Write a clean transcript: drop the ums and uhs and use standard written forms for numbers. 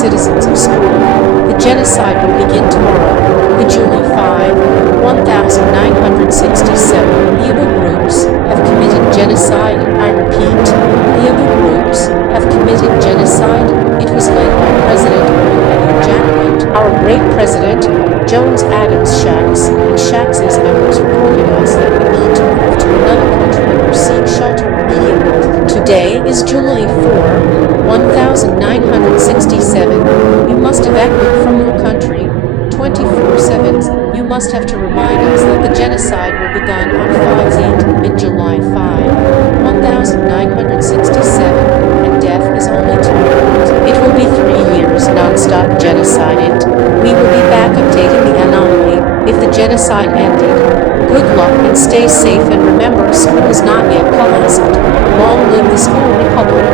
citizens of school. The genocide will begin tomorrow. The July 5, 1967 Yabu groups have committed genocide. I repeat, Yabu groups have committed genocide. It was led by President Jackman. Our great president, Jones Adams Shacks, and Shacks' members reported us that we need to move to another country or seek shelter immediately. Today is July 4, 1967. You must evacuate from your country 24/7. You must have to remind us that the genocide will begin on 5/8 in July 5, 1967, and death is only 2 years. It will be 3 years non-stop genocide. We will be back updating the anomaly if the genocide ended. Good luck and stay safe, and remember, school is not yet closed. Long live the school republic.